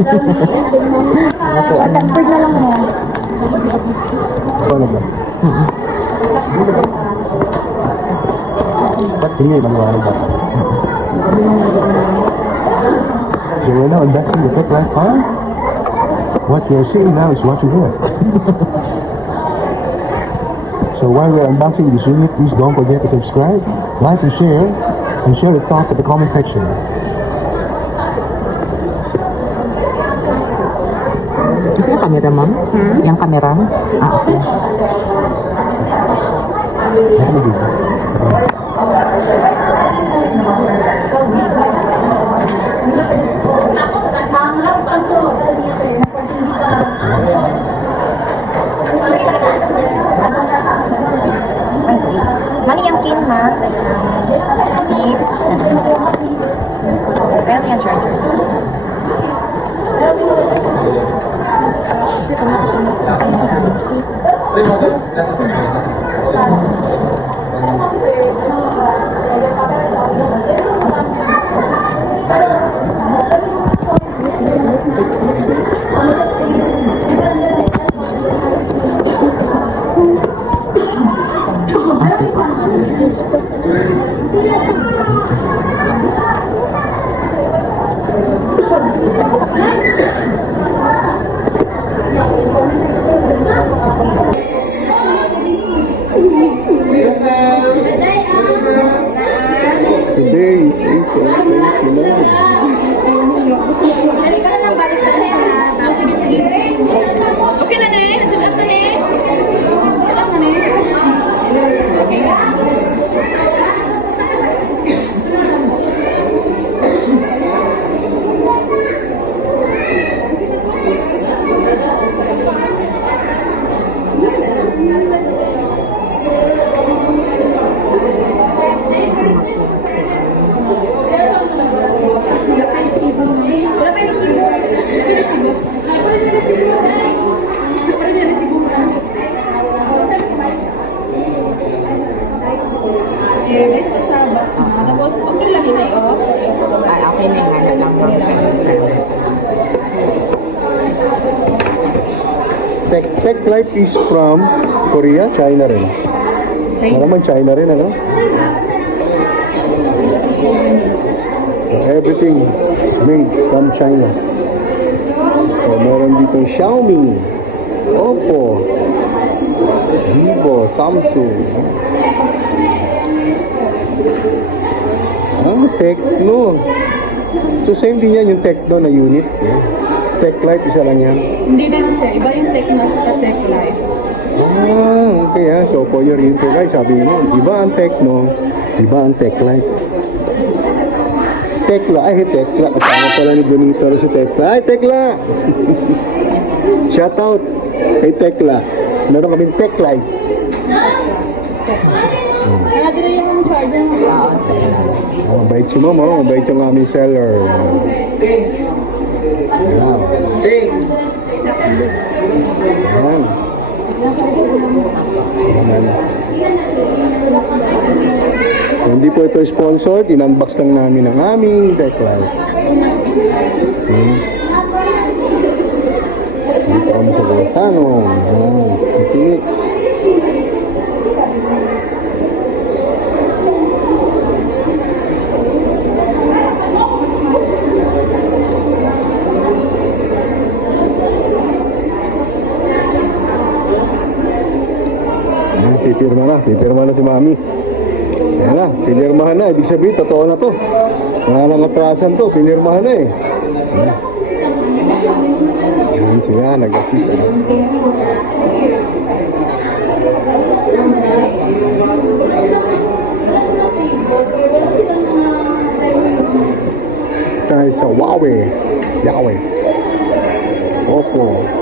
Okay, attempted na lang mo. Ano ba? Ba't hindi maniwala ba? So we're now unboxing the Tech Life car. What you're seeing now is what you hear. So while we're unboxing this unit, please don't forget to subscribe, like and share your thoughts at the comment section. Kasi yung camera, ma'am? Yung camera? Ah, okay. Mani yung kin, ma'am. Sip. Pero yung charger. Tapos, okay lang yun ay off. Ay, okay na yung ano lang. Tech Life is from Korea, China rin. Maraming China rin, ano? So, everything is made from China. So, meron dito Xiaomi, Oppo, Vivo, Samsung. Tecno. So, same din yan yung Tecno na unit. Tech Life, isa lang yan. Hindi din siya. Iba yung Tecno at saka Tech Life. Okay ha. So, for your info guys, sabi mo, iba ang Tecno, iba ang Tech Life. Tekla, ay Tekla. Kasama pala ni Bonito si Tekla. Ay, Tekla! Shout out kay Tekla. Meron kaming Tech Life. Kaya din yung charger mo. Mabait si Mama, mabait yung aming seller. Wow. Ayan. Ayan. Kung hindi po ito sponsored, in-unbox lang namin ang aming Tech Life. Dito kami sa Galasano. Phoenix. Pipirma na si Mami. Ayan na, pinirmahan na. Ibig sabihin, totoo na to. Wala nang atrasan to, pinirmahan na eh. Ayan sila, nag-assist. Tayo sa Huawei. Oppo.